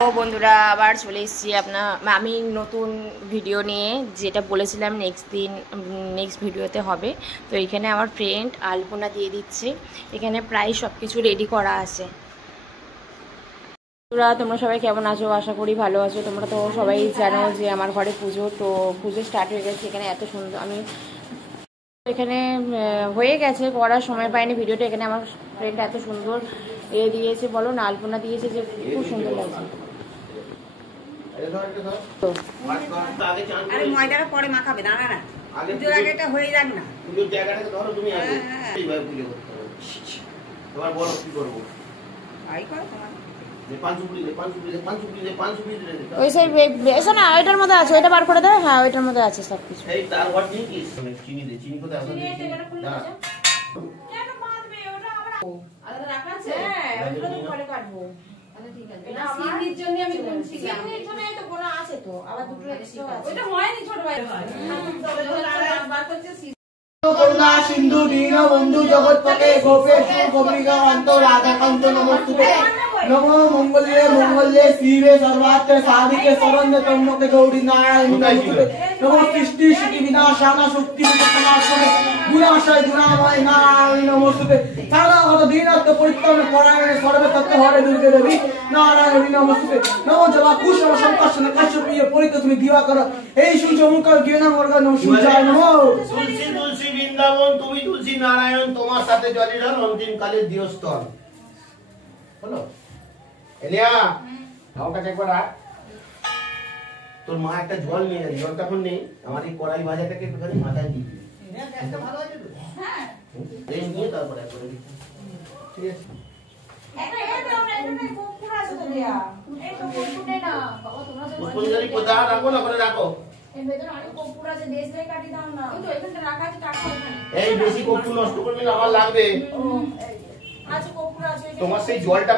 তো বন্ধুরা আবার চলে এসেছি আমি নতুন ভিডিও নিয়ে, যেটা বলেছিলাম নেক্সট ভিডিওতে হবে। তো এখানে আমার ফ্রেন্ড আলপনা দিয়ে দিচ্ছে। এখানে প্রায় সব কিছু রেডি করা আছে। তোমরা সবাই কেমন আছো? আশা করি ভালো আছো। তোমরা তো সবাই জানো যে আমার ঘরে পুজো, তো পুজো স্টার্ট হয়ে গেছে। এখানে এত সুন্দর আমি এখানে হয়ে গেছে, করার সময় পাইনি ভিডিওটা। এখানে আমার ফ্রেন্ড এত সুন্দর দিয়েছে, বলো না, আলপনা দিয়েছে, যে খুব সুন্দর লাগছে। আরে ময়দাটা পরে মাখাবে, দাঁড়া না, পুজোর আগে এটা হয়ে যাক না। পুজোর জায়গাটাকে ধরো তুমি আগে, এইভাবে পুজো করতে হবে। তোমার বড় কি করবো? তাই করো তোমার। ওই সেই এসো না, ওইটার মধ্যে আছে, ওইটা বার করে দেবে। হ্যাঁ, ওইটার মধ্যে আছে সব কিছু। এই তারপর কি চিনি দে, চিনি কোথায় আছে? কেন বাঁধবে ওটা? আলাদা রাখা আছে? হ্যাঁ, ওগুলো তো পরে কাটবো। ঠিক আছে, না সিমির জন্য আমি বলছিলাম। সিমির জন্য এই তো গোনা আছে, তো আবার দুটো এক্সট্রা আছে। ওটা হয়নি, ছোট ভাই হয়। বার করছে করুণা সিন্ধু দীনবন্ধু জগৎপতে গোপেশ গোপিকা অন্ত রাধাকান্ত নমস্তুতে নমো মঙ্গলে মঙ্গলে শিবে সর্বাত্র সাধিকে শরণ্যে ত্রম্বকে গৌরী নারায়ণী নমস্তুতে নমো সৃষ্টি সৃষ্টি বিনাশানা শক্তি বিনাশানে গুণাশয় গুণাময় নারায়ণী নমস্তুতে সারাগত দীনত্ব পরিত্রাণ পরায়ণে সর্বে তত্ত্ব হরে দুর্গে দেবী নারায়ণী নমস্তুতে নমো জবা কুশল সংকর্ষণ কাশ্যপীয় পরিত তুমি দিবাকর এই সূর্য মুখর জ্ঞান মর্গ নমঃ সূর্যায় নমঃ। তুলসী তুলসী বৃন্দাবন, তুমি তুলসী নারায়ণ, তোমার সাথে জলিধর অন্তিম কালের দিয়স্তন। বলো এলিয়া, খাওয়াটা চেক করা। তোর মা একটা জল নিয়ে যাবে, জলটা এখন নেই। আমার এই কড়াই ভাজাটাকে একটুখানি মাথায় দিয়ে দিবি। ভালো আছে তো? হ্যাঁ, এই নিয়ে তারপরে করে দিচ্ছি। ঠিক আছে। কোথায় রাখো না, ওখানে রাখো। এই বেশি কর্পূর নষ্ট করবি না, আমার লাগবে। তোমার সেই জলটা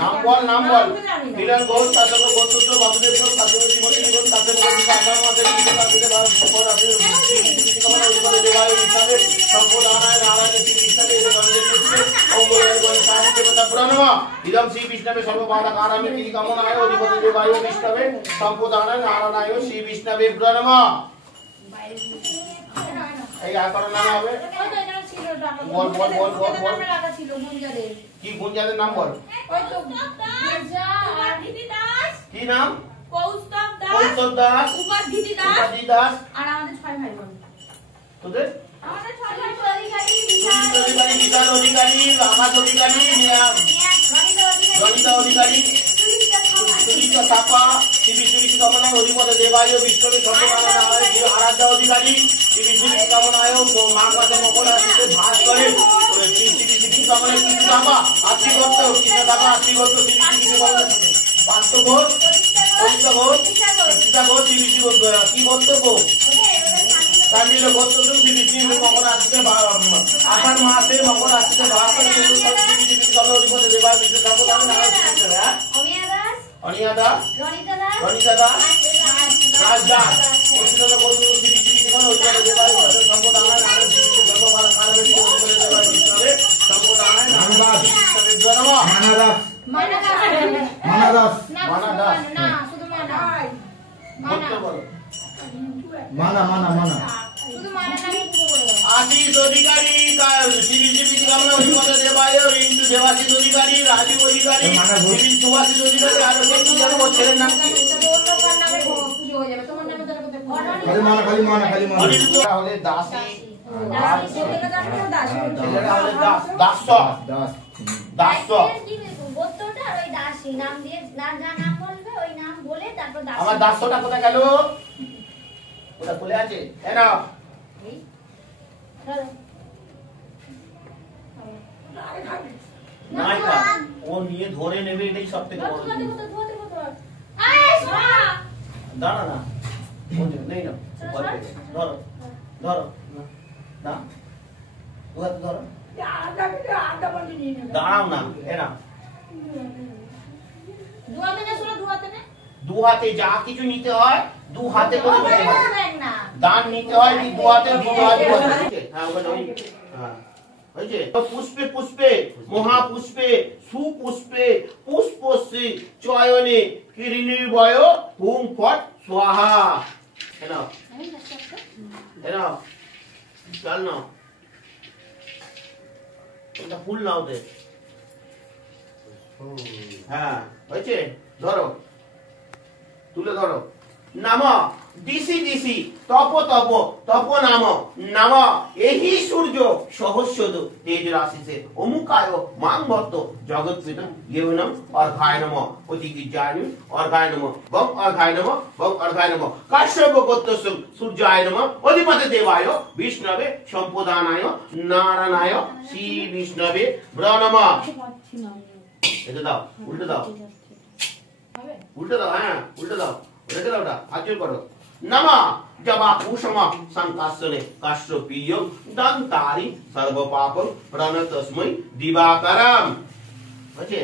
নাম বল, নাম বল। নীলন ঘোষ, তাতক গোত্র, বাবুদেব ঘোষ, তাতক জীবনী ঘোষ, তাতক গোত্র, আসাম মাসের বিজয় তাতক দাস উপর আছে কমলা উপরে দেবায় বিষ্ণবে সম্পদানায় নারায়ণ শ্রী বিষ্ণবে গণেশ কৃষ্ণ ওম বলে গণেশ দেবতা পুরাণমা ইদম শ্রী বিষ্ণবে সর্ববাধা কারামে কি কামনায় অধিপতি দেবায় বিষ্ণবে সম্পদানায় নারায়ণ শ্রী বিষ্ণবে পুরাণমা। এই আর কারোর নাম হবে? ওই তো এখানে ছিল টাকা। বল, বল, বল, বল, বল। নামে রাখা ছিল গুঞ্জাদের। কি গুঞ্জাদের নাম বল? ওই তো গুঞ্জা আর দিদি দাস, কি নাম? কৌস্তব দাস, কৌস্তব দাস, উপাধিতি দাস, উপাধি দাস। আর আমাদের 6 ভাই বোন। তোদের? আমাদের ছয় ভাই অধিকারী, সুজিত অধিকারী, বিশাল অধিকারী, রামাজ অধিকারী, রনিতা অধিকারী, সুজিতা থাপা, শ্রী শ্রী কামনায় হরিপদ দেবায় বিষ্ণবে সর্বকামনায় আরাধ্যা অধিকারী, শ্রী শ্রী কামনায় মা কাছে মকর আসতে ভাস করে শ্রী শ্রী শ্রী কামনায় কৃষ্ণ থাপা আত্মীগত কৃষ্ণ থাপা আত্মীগত শ্রী শ্রী পার্থ ঘোষ, কবিতা ঘোষ, কৃষ্ণা ঘোষ, শ্রী শ্রী কি বক্তব্য কান্ডিল গোত্র শ্রী শ্রী মকর আসতে আষাঢ় মাসে মকর আসতে ভাস করে শ্রী শ্রী কামনায় হরিপদ দেবায় বিষ্ণু সর্বকামনায় অমিয়া দাস, অনিয়া দাস, রনিতা দাস, রনিতা দাস, রাজ দাস, অসুবিধা বন্ধু শ্রী শ্রী জীবন হরিপদ দেবায় সম্পদানায় নারায়ণ শ্রী শ্রী ধর্মপাল কারবেটি হরিপদ দেবায় বিষ্ণবে সম্পদানায় নারায়ণ শ্রী জনম মানাদাস মানা মানাদাস না মানা শুধু দাস। মানা, না শুধু মানা। বলতে বলো মানা মানা মানা শুধু মানা নামে পুজো করে দাও। আশিস অধিকারী শ্রী শ্রী কামনা হরিপদ দেবায় রিন্টু দেবাশিস অধিকারী রাজীব অধিকারী শ্রী সুভাষিস অধিকারী আর কি জানো ওর ছেলের নাম কি? অন্য নামে পুজো হয়ে যাবে। তোমার নামে তাহলে কোথায় পুজো হবে? খালি মানা খালি মানা খালি মানা অনিরুদ্ধ তাহলে দাসী দাস, ছেলেটা দাস না দাস, ছেলেরা হলে দাস দাস দাস দাস গোত্রটা আর ওই দাসী নাম দিয়ে যার যার নাম বলবে ওই নাম বলে তারপর দাসী। আমার দাসটা কোথায় গেল? ওটা খুলে আছে এ নাও ধরো। নাই কা ও নিয়ে ধরে নেবে এটাই সব থেকে বড় জিনিস। দাঁড়া না বলছি নেই না ধরো ধরো না দু হাতে ধরো দাঁড়াও না এ না দুয়াতে না শোনো দুয়াতে না। দু হাতে যা কিছু নিতে হয় দু হাতে করে নিতে হয় দেখ না। দান নিতে হয় দু হাতে দুটো হাতে হ্যাঁ ওখানে ওই হ্যাঁ হয়েছে পুষ্পে পুষ্পে মহাপুষ্পে সুপুষ্পে পুষ্পশ্রী চয়নে কিরিনির্ভয় হুম ফট স্বাহা এনাও এনাও চল না এটা ফুল নাও দে হ্যাঁ হয়েছে ধরো তুলে ধরো নাম দিশি দিশি তপ তপ তপ নাম নাম এহি সূর্য সহস্রদ তেজ রাশিসে অমুকায় মাং ভক্ত জগৎ পিতা ইয়েনম অর্ঘায় নম অতিগিজ্জানি অর্ঘায় নম বং অর্ঘায় নম বং অর্ঘায় নম কাশ্যপ গোত্রস্য সূর্যায় নম অধিপতি দেবায় বিষ্ণবে সম্পদানায় নারায়ণায় শ্রী বিষ্ণবে প্রণম এটা দাও উল্টে দাও উল্টে দাও হ্যাঁ উল্টে দাও রেখে দাও ওটা হাত জোর করো নমঃ জবা কুসুম সংকাসনে কাশ্যপীয় দন্তারি সর্বপাপম প্রণতস্মৈ দিবাকরম বুঝে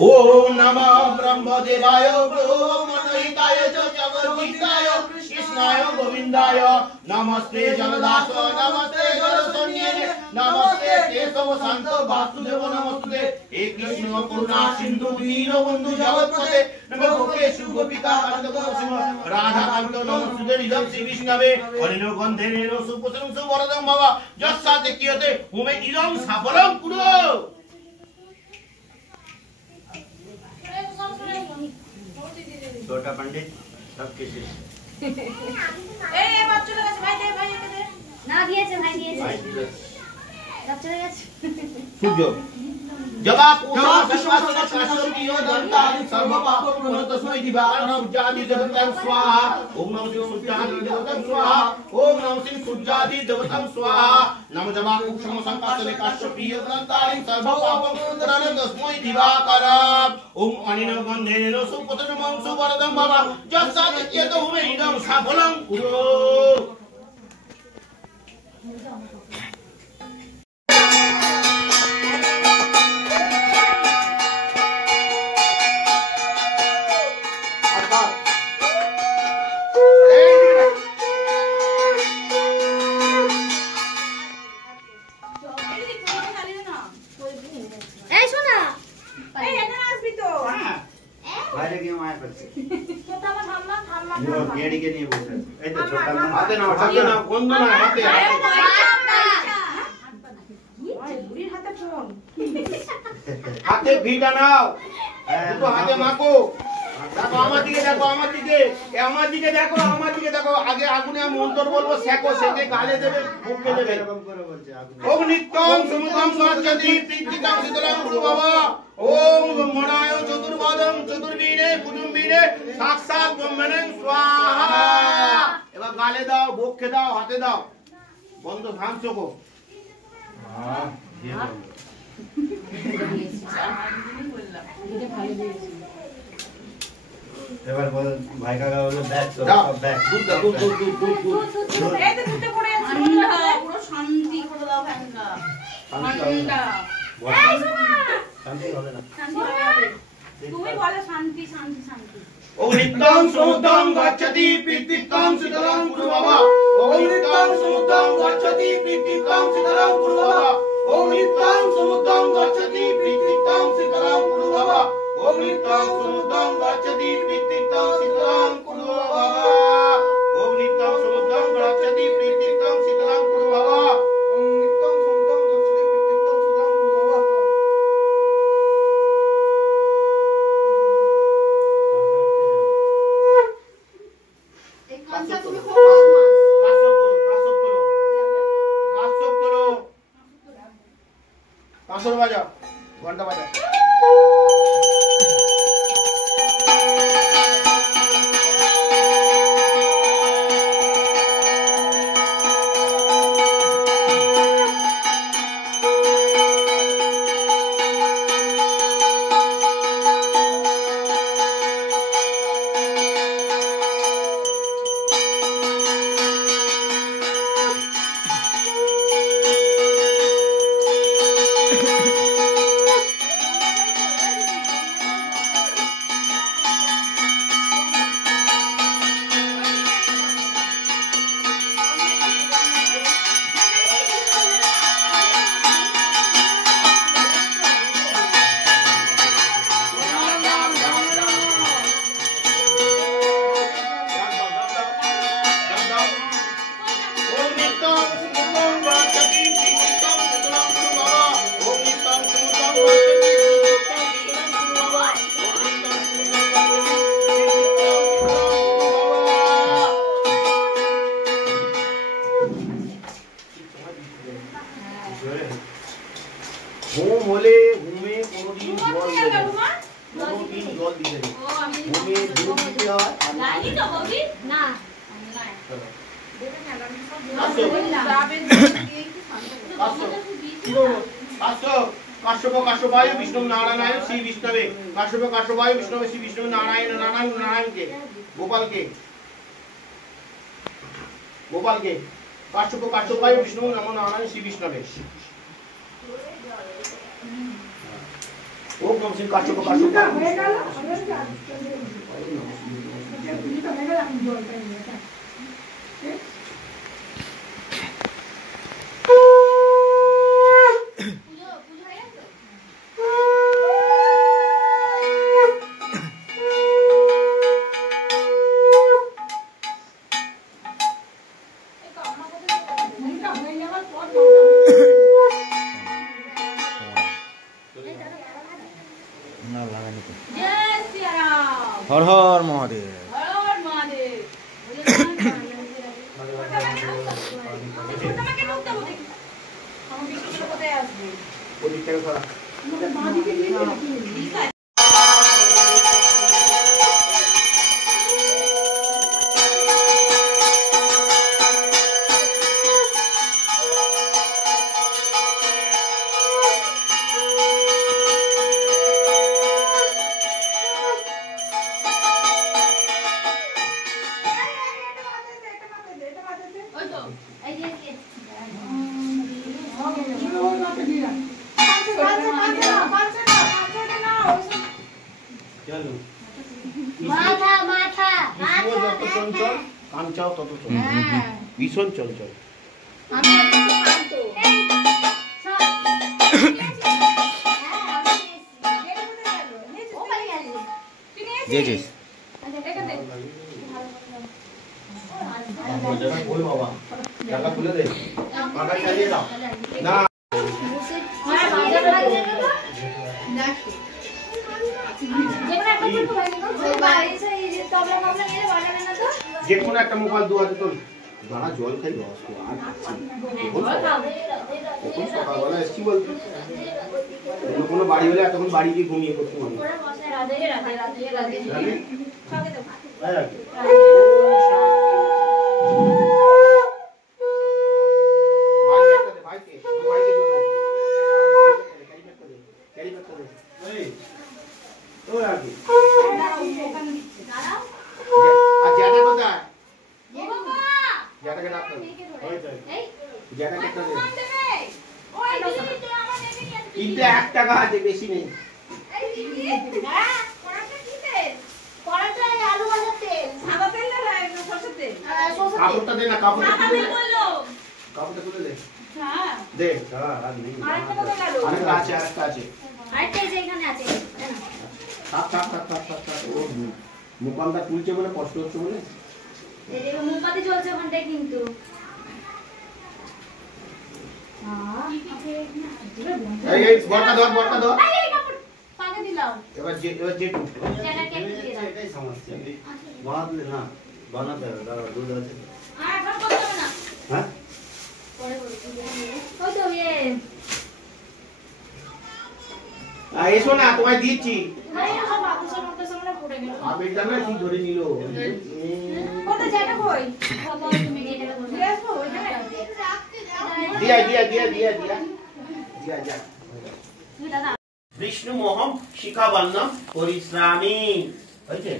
ओम नमः ब्रह्मदेवाय ब्रह्मणहिताय च जगद्गीताय कृष्णाय गोविंदाय नमस्ते जलदास नमस्ते जलसंज्ञे नमस्ते केशव शांत वासुदेव नमस्ते हे कृष्ण करुणा सिंधु दीनबंधु जगत्पते नमो गोपेशु गोपिका कांत गोसिंह राधा कांत नमस्ते हृदय श्री विष्णवे हरिनो गंधेनो सुपुत्रं सुवरदं भव यस्साते कियते हुमे इदं सफलं कुरु छोटा पंडित सब किसी ए বাপ চলে গেছে ভাই দে ভাই একে দে না দিয়েছে ভাই দিয়েছে সব চলে গেছে সূর্য जब आप सर्व पाप तस्मै दिवाकरं सूर्यादि देवतां स्वाहा ओम नमः शिवाय सूर्यादि देवतां स्वाहा ओम नमः शिवाय सूर्यादि देवतां स्वाहा नमो जब आप क्षम संकाशने काश्यपीय ग्रंथालिं सर्व पापं प्रहरण तस्मै दिवाकरं ओम अनिल गंधेन सुपुत्रमं सुवरदं भव यस्साते कियतो हुमे इदं सफलं कुरु এই শোনা এই এখানে আসবি তো বাইরে গিয়ে মায়া করছে তো আমার ঠাম্মা ঠাম্মা यो गेड़ी के नहीं बोलते এই তো ছোট হাতে নাও গন্ধ না হাতে বুড়ির হাতে ফোন হাতে ভিটা নাও দুটো হাতে মাখো দেখো আমার দিকে দেখো আগে আগুনে মন্ত্র বলবো সেকো সেকে গালে দেবে মুখে দেবে ওম নিত্যং সমুদং সচ্চতি প্রীতিকাং শীতলাং গুরু বাবা ওম ব্রহ্মণায় চতুর্বাদং চতুর্বীণে কুটুম্বিনে সাক্ষাৎ ব্রহ্মণং স্বাহা এবার গালে দাও বক্ষে দাও হাতে দাও বন্ধ ধান চোখো এবার বল ভাই কাকা বলে ব্যাক তো দাও ব্যাক দুধ দাও দুধ এই তো দুটো পড়ে আছে পুরো শান্তি করে দাও ফ্যানটা ঠান্ডা শান্তি হবে না তুমি বলো শান্তি শান্তি শান্তি ओम नित्यं समुद्रं गच्छति पीतिकं शीतलं कुरु बाबा ओम नित्यं समुद्रं गच्छति पीतिकं शीतलं कुरु बाबा ओम नित्यं समुद्रं गच्छति पीतिकं शीतलं कुरु बाबा ओम नित्यं समुद्रं गच्छति पीतिकं शीतलं कुरु बाबा ओम नित्यं समुद्रं गच्छति पीतिकं शीतलं कुरु बाबा ओम नित्यं समुद्रं गच्छति पीतिकं शीतलं कुरु बाबा कासर बाजा घंटा बाजा ঘুম হলে ঘুমে কোনোদিন জল দেবে কোনোদিন জল দিবে ঘুমে দুধ দিতে হয় না काश्यपाय विष्णु नारायण श्री विष्णवे काश्यपाय विष्णवे श्री विष्णु नारायण नारायण के गोपाल के काश्यपाय विष्णु नमो नारायण श्री विष्णवे ওম নমঃ শিবায় কাছো কাছো হয়ে গেল হর হর মহাদেব। ওদিক থেকে সরা মাথা মাথা বিষ্ণু যত চঞ্চল কাঞ্চাও তত চঞ্চল ভীষণ চঞ্চল আমি একটু শান্ত দিয়েছিস? বল বাবা টাকা খুলে দে টাকা চালিয়ে দাও না যে কোনো একটা মোবাইল দু হাতে তোর দাঁড়া জল খাই রস আর এখন সকালবেলা এসছি বলতে কোনো বাড়ি হলে এতক্ষণ বাড়ি গিয়ে ঘুমিয়ে পড়তে মনে কিন্তু 1 টাকা আছে বেশি নেই কাপড়টা দে না কাপড়টা খুলে দে দে আরেকটা আছে থাক ও মুকামটা তুলছে বলে কষ্ট হচ্ছে বলে মুখপাতি চলছে ওখানটায় কিন্তু এই বড়টা ধর পাকে দিলাম এবার যেটু এটাই সমস্যা বানাতে না বানাতে হবে দাঁড়া দুধ আছে আর এখন করতে হবে না হ্যাঁ পরে বলছি ওই তো এসো না তোমায় দিচ্ছি আরে সব বাতাসের মধ্যে সামনে পড়ে গেল আবেরটা না কি ধরে নিল কোথায় জায়গা কই কত তুমি গিয়ে যাবে বসে আসবো ওইখানে দিয়া তুমি দাদা বিষ্ণু মোহম শিখাবন্নম পরিশ্রামী হয়েছে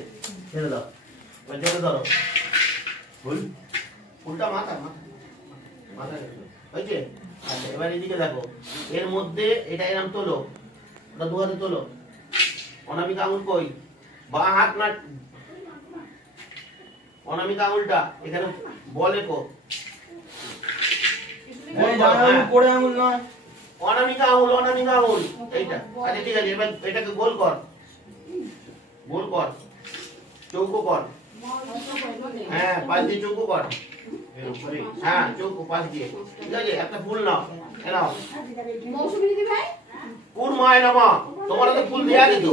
ছেড়ে দাও যেটা ধরো ফুলটা মাথা হয়েছে আচ্ছা এবার এদিকে দেখো এর মধ্যে এটা এরকম তোলো ওটা দু হাতে তোলো অনামিকা আঙুল কই বা হাত না অনামিকা আঙুলটা এখানে বলে কো পড়ে আঙুল নয় অনামিকা আঙুল এইটা আচ্ছা ঠিক আছে এবার এটাকে গোল কর চৌকো কর হ্যাঁ পাঁচ দিয়ে চৌকো কর হ্যাঁ চৌকো পাঁচ দিয়ে ঠিক আছে একটা ফুল নাও নাও কুরমায় নমঃ তোমার তো ফুল দেয়া দিত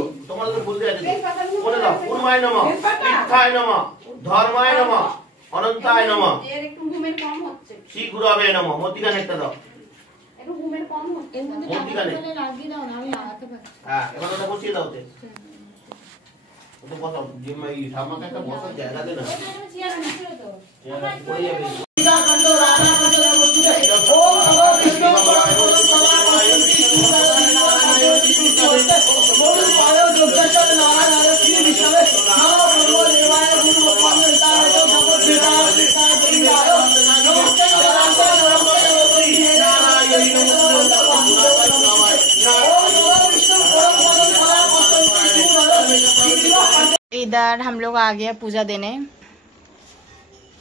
বলে দাও কুরমায় নমঃ তীর্থায় নমঃ ধর্মায় নমঃ অনন্তায় নমঃ এর একটু ঘুমের কম হচ্ছে শ্রীগুরবে নমঃ মতিকানে একটা দাও একটু ঘুমের কম হচ্ছে মতিকানে লাগিয়ে দাও না আমি লাগাতে পারি হ্যাঁ এবার ওটা বসিয়ে দাও তে ওটা বসাও যে এই সামনে একটা বসার জায়গা দে না চেয়ার নিচে তো পড়ে যাবে इधर हम लोग आ गया पूजा देने,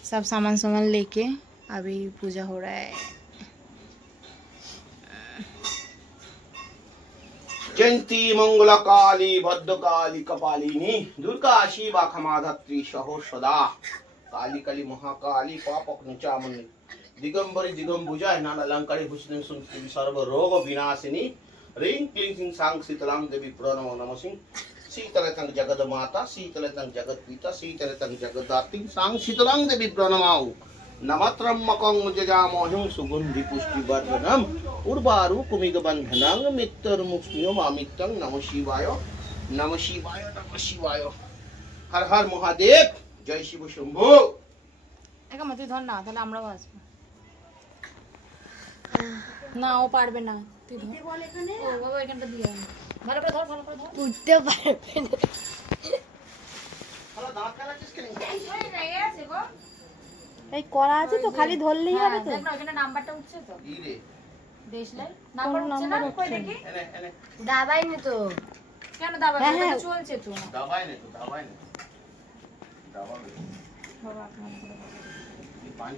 सब सामान लेके अभी पूजा हो रहा है। जयंती मंगला काली भद्रकाली कपालिनी दुर्गा शिवा क्षमाधात्री सहो सदा काली काली महाकाली पापकनुचामुनि दिगंबरी दिगंबुजाय नानालंकारे भूषितं सुंदरी सर्व रोग विनाशिनी ह्रीं क्लीं सिं सांग शीतलां देवी प्रणमो नमः सिं शीतलतं जगद माता शीतलतं जगत पिता शीतलतं जगदात्री सांग शीतलां देवी प्रणमो नमत्रम्मकं जजामहिं सुगंधि पुष्टिवर्धनम् उर्वारु कुमिगबन्धनं मित्तर्मुक्ष्म्योमामित्तं नमः शिवाय नमः शिवाय नमः शिवाय हर हर महादेव जय शिव शंभो। একা মত ধর না, তাহলে আমরাও আসবো না, ও পারবে না, তুই ধর বল এখানে। ও বাবা এখানটা দিয়ে আয়, ভালো করে ধর, ভালো করে ধর, উঠতে পারবে না। হ্যালো দাঁত কালাচ্ছিস কেন? এই করা আছে তো, খালি ধরলেই হবে তো। দেখ না ওখানে নাম্বারটা উঠছে তো, ই রে দেশলাই নাম্বার উঠছে না, কই দেখি এনে এনে দাবাই নি তো, কেন দাবাই? এটা চলছে তো, দাবাই নে তো দাবাই নে দাবাই বাবা আপনার করে এই পানি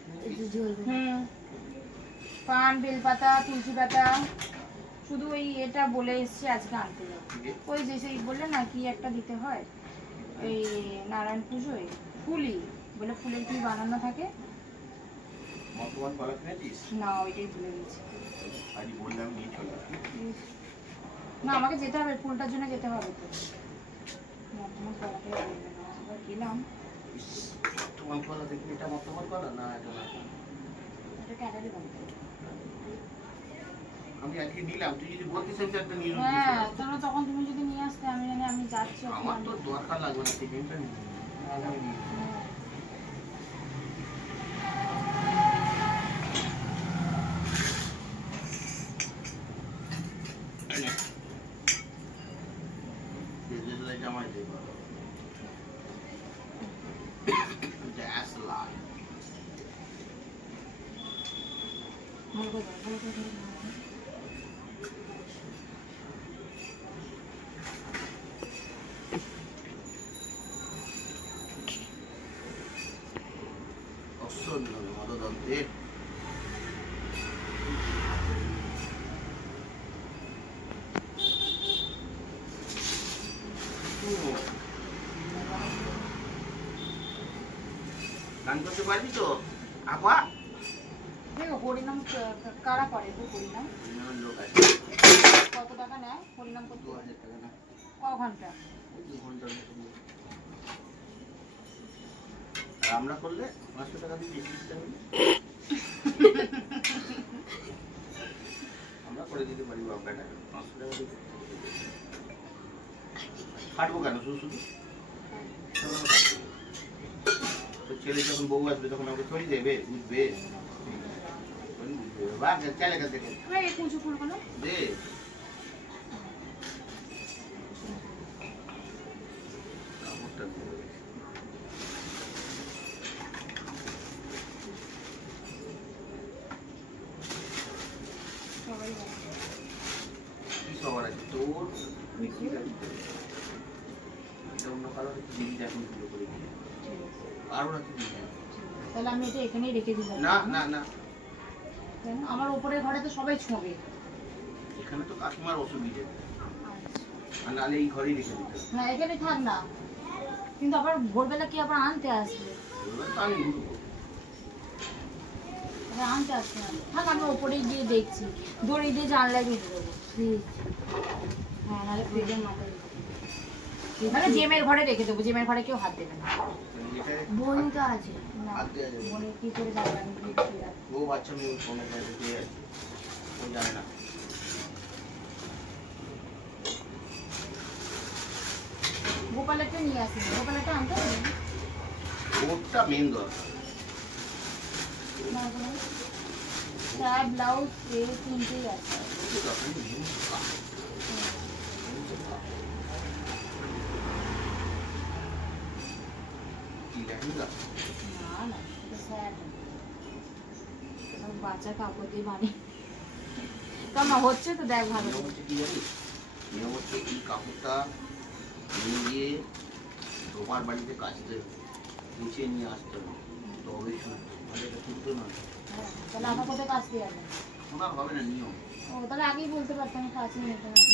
পান বেলপাতা তুলসী পাতা, শুধু ওই এটা বলে এসছি আজকে আনতে যাবো। ওই যে সেই বললে না কি একটা দিতে হয় এই নারায়ণ পুজোয়, ফুলি বলে ফুলের কি বানানো থাকে মতবান বলা কিনেছিস? না, ওইটাই ভুলে গেছি। আজ বললাম নিয়ে চলে আসবি। না আমাকে যেতে হবে, ফুলটার জন্য যেতে হবে তো। মতবান কলাটাই বলবে না, আবার গেলাম। তোমার বলা দেখি এটা মতবান করা না, এটা না, এটা ক্যাটারি বানাতে হবে। আমি আজকে নিলাম, তুই যদি বলতিস আমি একটা নিয়ে হ্যাঁ তাহলে তখন তুমি যদি নিয়ে আসতে আমি জানি আমি যাচ্ছি। আমার তো দরকার লাগবে না, সেই জিনিসটা নিয়ে আমি নিয়ে জামাই দেব That's a lie. ভালো করে ধর, ভালো করে ধর। অসন্নলে মদদন্তে গান করতে পারবি তো আপা? দেখো হরিনাম কারা করে তো হরিনাম লোক আছে কত টাকা নেয় হরিনাম করতে? 2000 টাকা না, ক ঘন্টা? 2 ঘন্টার মতো নিয়ে। আর আমরা করলে 500 টাকা দিয়ে সিস্টেম আমরা করে দিতে পারি আপনাকে 500 টাকা দিয়ে। কাটবো কেন শুধু শুধু? তো ছেলে যখন বউ আসবে তখন আমাকে ছড়ি দেবে, বুঝবে বা চলে গেছে থেকে এই কুচু ফুলগুলো দে। কি সবার আছে তোর অন্য কারো জিনিস এখন গুলো করে দিয়ে আরো রাখি দিয়ে। তাহলে আমি এটা এখানেই রেখে দিলাম। না না না, আমার উপরের ঘরে তো সবাই ছোঁবে। এখানে তো কাকিমার অসুবিধে, আর নাহলে এই ঘরেই রেখে দিতে হবে। না এখানে থাক না, কিন্তু আবার ভোরবেলা কি আবার আনতে আসবে? বলবেন তো আমি ঘুরবো। আনতে আসবে না, থাক আমি ওপরে গিয়ে দেখছি, দড়ি দিয়ে জানলায় বেঁধে দেবো। হ্যাঁ নাহলে ফ্রিজের মাথায় মানে জেমের ঘরে রেখে দেবো, জেমের ঘরে কেউ হাত দেবে না। বোন তো আছে, হাত দেওয়া যাবে বোনের কি করে জানবে আমি দেখছি আর। ও বাচ্চা মেয়ে ফোনের কাছে দিয়ে আছে, ও জানে না। গোপালেরটা নিয়ে আসি, গোপালেরটা আনতে হবে না? ওটা মেন দরকার। শার্ট ব্লাউজ এই তিনটেই আছে। কি লেহেঙ্গা? না না এটা স্যার বাচ্চা কাপড় দিয়ে বানিয়ে কেমন হচ্ছে তো দেখ ভালো নিয়ম হচ্ছে কি জানিস? নিয়ম হচ্ছে এই কাপড়টা নিয়ে তোমার বাড়িতে কাজতে নিচে নিয়ে আসতে হবে তবে এটা তুলতো না তাহলে আমার কোথায় কাজ দিয়ে যাবে ওনার হবে না নিয়ম ও তাহলে আগেই বলতে পারতাম কাজ নিয়ে নিতে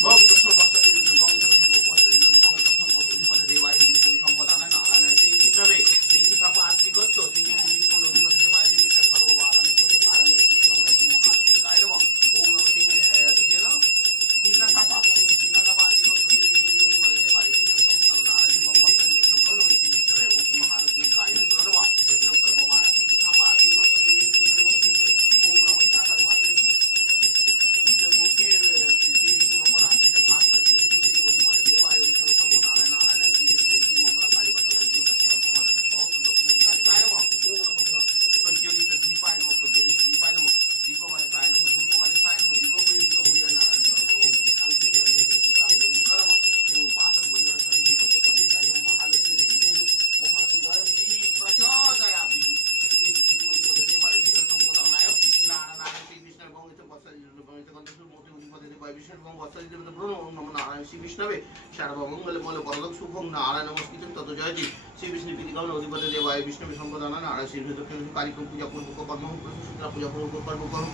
सर्वमंगल मोल परलोक शुभम नारायण नमस्कृतं ततो जयति श्री विष्णु प्रीति कामना अधिपति देवाय विष्णु संपदाना नारायण श्री विष्णु कार्यक्रम पूजा पूर्वक कर्म शुक्ला पूजा पूर्वक कर्म करो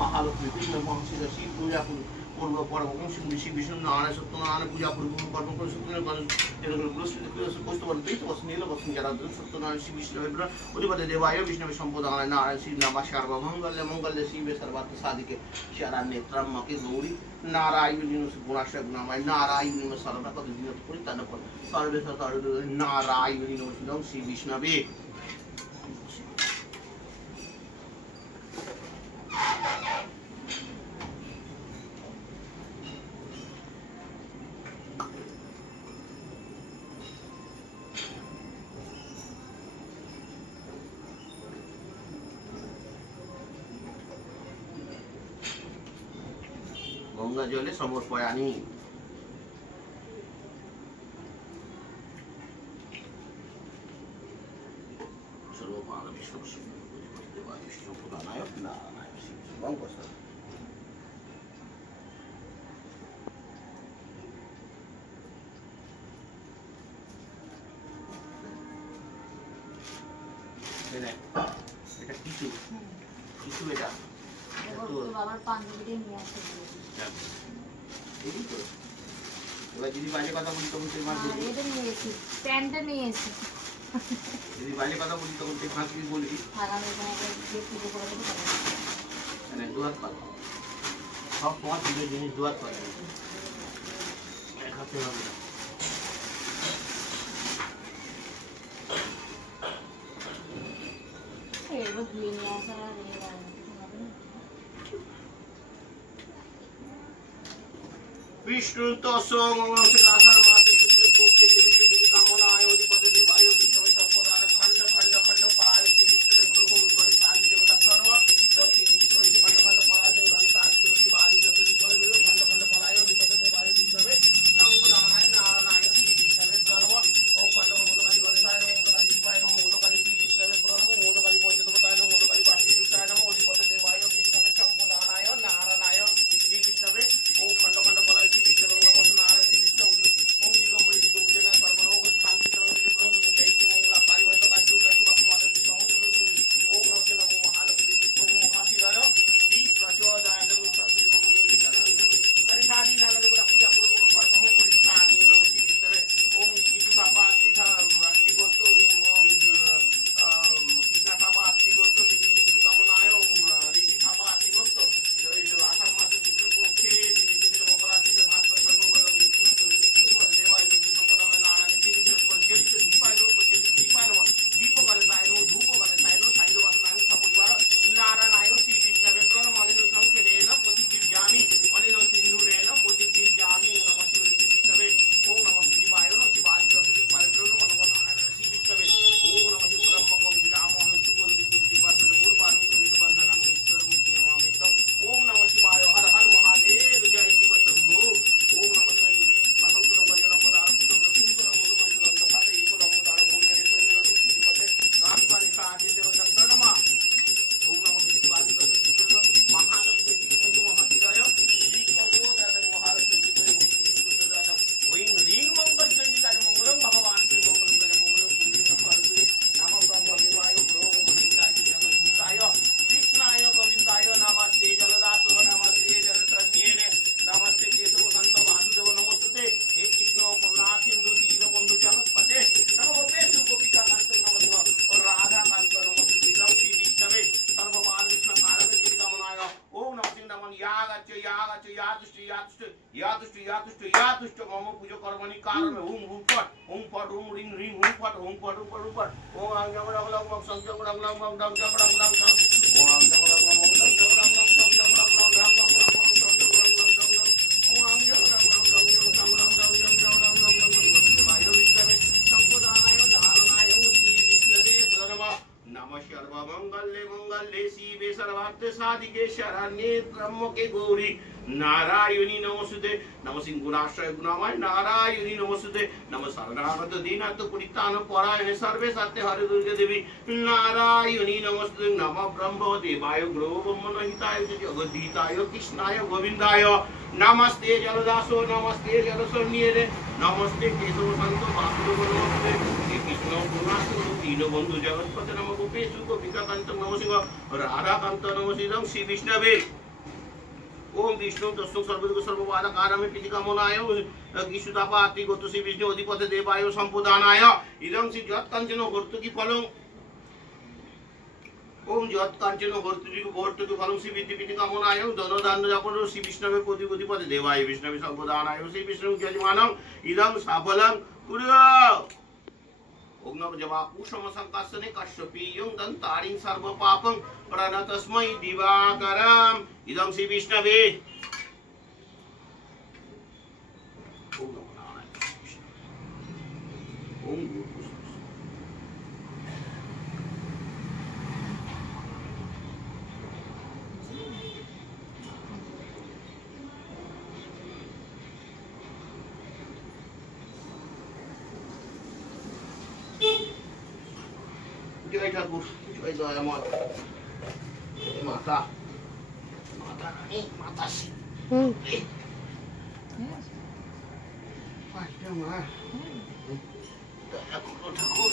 महालक्ष्मी कृष्ण महर्षि श्री पूजा पूर्व परम श्री विष्णु नारायण सत्यनारायण पूजा पूर्वक कर्म करो शुक्ल नील वस्तु जरा सत्यनारायण श्री विष्णु अधिपति देवाय विष्णु संपदाना नारायण श्री नमः सर्वमंगल मंगल शिवे सर्वार्थ साधिके शरण्ये त्र्यंबके गौरी नारायणी गुणाश्रय गुणामय नारायणी सर्वदा कद दिन परितान कर सर्वे सर्व नारायणी नमः श्री विष्णवे गंगा जले समर्पयामि सर्वपाल विष्णु विष्णु पुराणाय नारायण शिवं वसत এটা কিছু কিছু এটা বাবার পাঞ্জাবিটা নিয়ে আসতে এবার যদি বাইরে কথা বলি তখন তুই মাছ এটা নিয়ে এসেছি প্যান্টটা নিয়ে এসেছি যদি বাইরে কথা বলি তখন তুই মাছ কি বলবি আগামী এখানে গিয়ে পুজো করে দেবো মানে দুয়াত পাবো সব তোমার পুজোর জিনিস দুয়াত পাবে এক হাতে হবে না এবার ধুয়ে নিয়ে আসা আর विष्णु तो सोमवंश गाथा माते शुक्ल पक्षे देवी देवी कामना आयोधि पद देवायो विष्णु संपदान खंड खंड खंड पाल की विष्णु प्रभु गणि साधि देवता सर्व लक्ष्मी विष्णु खंड खंड पराय गणि साधि दृष्टि बाधि जत विफल विलो खंड खंड परायो विपद देवायो विष्णु संपदानाय नारायण श्री विष्णु प्रणव ओम खंड मोदकाली गणेशाय नमो मोदकाली शिवाय नमो मोदकाली श्री विष्णु प्रणव मोदकाली पंचदेवताय नमो मोदकाली वासुदेवाय नमो अधिपति देवायो विष्णु संपदानाय नारायण श्री विष्णु ओम खंड खंड पराय श्री विष्णु नारायण श्री विष्णु यातुष्ट मम पूजो कर्मणि कारण हुम हुम फट हुम रिंग रिंग हुम फट हुम फट ओम आंग जंग रंग लंग मग संग जंग रंग लंग मग डंग जंग रंग लंग संग ओम आंग जंग रंग लंग मग डंग जंग रंग लंग संग जंग रंग लंग डंग जंग रंग लंग संग जंग रंग लंग डंग ओम आंग जंग रंग लंग डंग जंग संग रंग लंग जंग जंग रंग लंग डंग वाय विष्णवे संपदानाय धारणाय श्री विष्णवे प्रणमा नमः सर्वमंगले मंगले शिवे सर्वार्थ साधिके शरण्ये त्र्यंबके गौरी नारायणी नमोस्तुते नमः सिंगुराश्रय गुणामय नारायणी नमोस्तुते नमः शरणागत दीनार्थ परित्राण परायणे सर्वे सत्य हरि दुर्गे देवी नारायणी नमोस्तुते नमः ब्रह्मदेवाय ग्रहोब्रह्मणहिताय जगद्धिताय कृष्णाय गोविंदाय नमस्ते जलदासो नमस्ते जलसन्निये नमस्ते केशव संत वासुदेव नमस्ते कृष्ण गुणास्तु दीन बंधु जगतपते नमः गोपेशु गोपिकाकांत नमः सिंह राधाकांत नमः सिंह श्री विष्णवे ओम विष्णु तस्सु सर्वदिक सर्ववादकारमे पितिकामनाय गीसुतापाति गोतुसी विष्णु अधिपते देवाय संपुदानाय इदं श्री जत्कांचन हर्तुकी फलं ओम जत्कांचन हर्तुकी फलं श्री पितिकामनाय धनदान जापन श्री विष्णवे कोटिपते देवाय विष्णवे संपुदानाय श्री विष्णु यजमानं इदं सफलं कुर्या ओम नमः जवाकुशम संकासने कश्यपीयं दंतारिं सर्व पापं प्रणतस्मै दिवाकरं इदं श्री विष्णवे ओम नमो नारायणाय ओम जय ठाकुर जय दया माता जय माता माता रानी माता श्री दया करो ठाकुर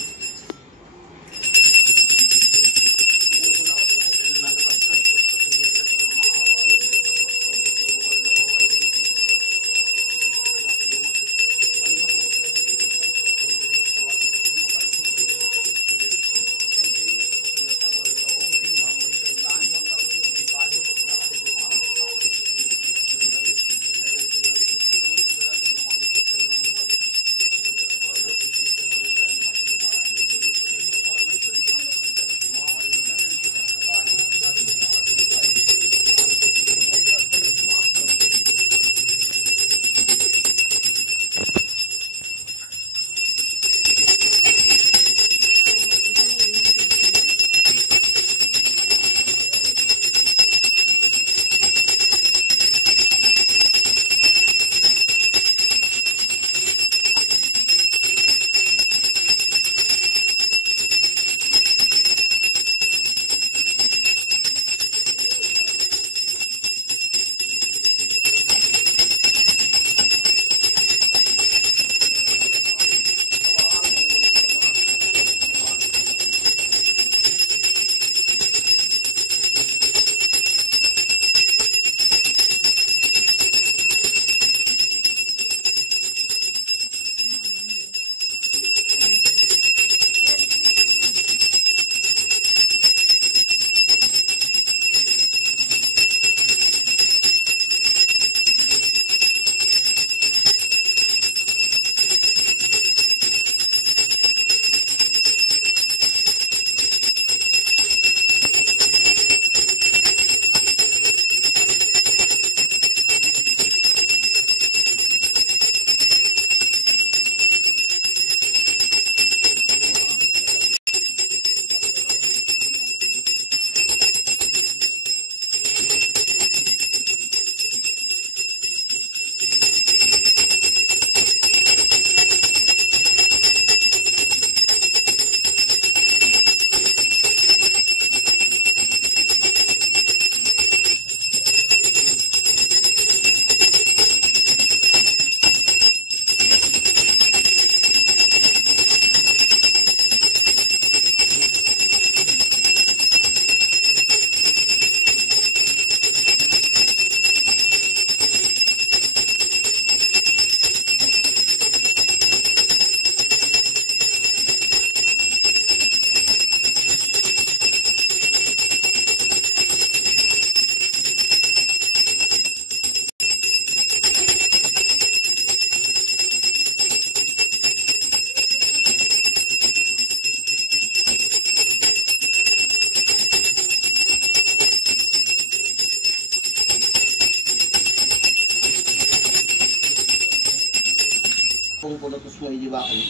পঙ্কটা তো শুয়ে যাবা আমি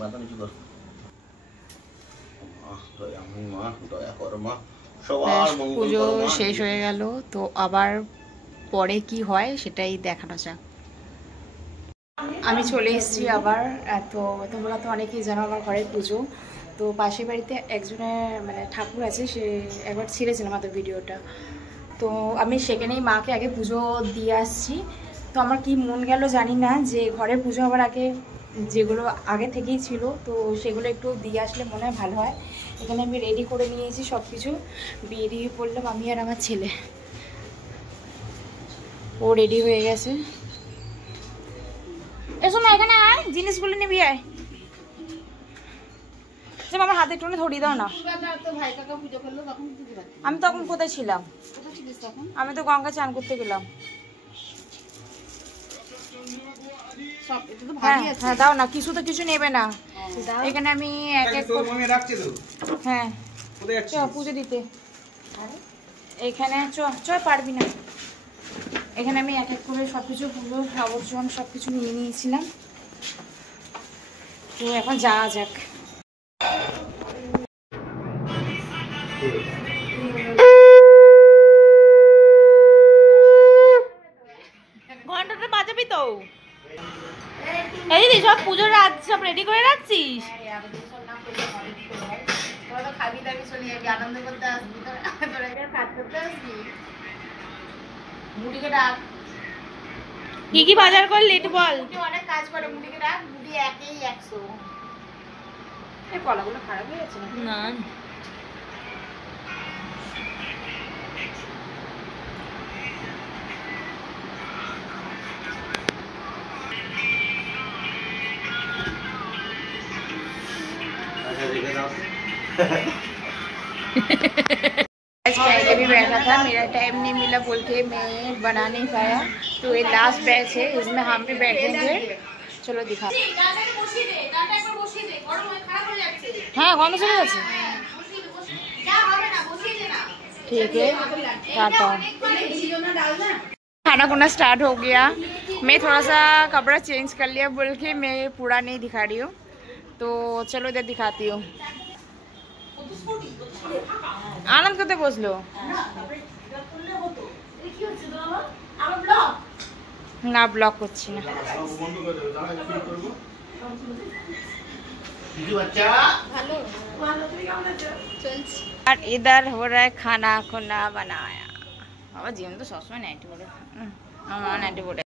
মাথা নিচু কর দয়া মা দয়া কর মা সবার মঙ্গল পুজো করো মা। শেষ হয়ে গেল, তো আবার পরে কি হয় সেটাই দেখানো যাক। আমি চলে এসেছি আবার। তো তোমরা তো অনেকেই জানো আমার ঘরের পুজো, তো পাশের বাড়িতে একজনের মানে ঠাকুর আছে, সে একবার ছেড়েছিলাম আমাদের ভিডিওটা, তো আমি সেখানেই মাকে আগে পুজো দিয়ে আসছি। তো আমার কি মন গেল জানি না, যে ঘরের পুজো হওয়ার আগে যেগুলো আগে থেকেই ছিল তো সেগুলো একটু দিয়ে আসলে মনে হয় ভালো হয়। এখানে আমি রেডি করে নিয়েছি সব কিছু, বেরিয়ে পড়লাম আমি আর আমার ছেলে। ও রেডি হয়ে গেছে। এসো না এখানে আয়, জিনিসগুলো নিবি আয়। আমার হাতে একটু ধরিয়ে দাও না। আমি তখন কোথায় ছিলাম? আমি তো গঙ্গা চান করতে গেলাম। হ্যাঁ হ্যাঁ দাও না, কিছু তো কিছু নেবে না এখানে। আমি এক এক হ্যাঁ চ পুজো দিতে এখানে চ পারবি না। এখানে আমি এক এক করে সবকিছু পুজো আবর্জন সবকিছু নিয়ে নিয়েছিলাম, তো এখন যাওয়া যাক। ঘন্টাটা বাজাবি তো। এই দিদি সব পুজোর রাত সব রেডি করে রাখছিস? খাবি দাবি চলে যাবি, আনন্দ করতে আসবি, তোরা কাজ করতে আসবি। মুড়িকে ডাক। কি কি বাজার করলি একটু বল। মুড়ি অনেক কাজ করে, মুড়িকে ডাক। মুড়ি একেই 100। এই কলাগুলো খারাপ হয়ে গেছে না? আচ্ছা রেখে দাও पहले भी बैठा था, मेरा टाइम नहीं मिला बोल के मैं बना नहीं पाया, तो ये लास्ट बैच है, इसमें हम भी बैठेंगे। चलो दिखा। हाँ कौन सा আছে? ठीक है टाटा। खाना खुना स्टार्ट हो गया। मैं थोड़ा सा कपड़ा चेंज कर लिया बोल के मैं पूरा नहीं दिखा रही हूँ, तो चलो इधर दिखाती हूँ। আনন্দ করতে বসলো না, ব্লক করছি না। और इधर हो रहा है खाना खुना बनाया। बाबा जीवन तो सौ नाइटी बोले नाइटी बोले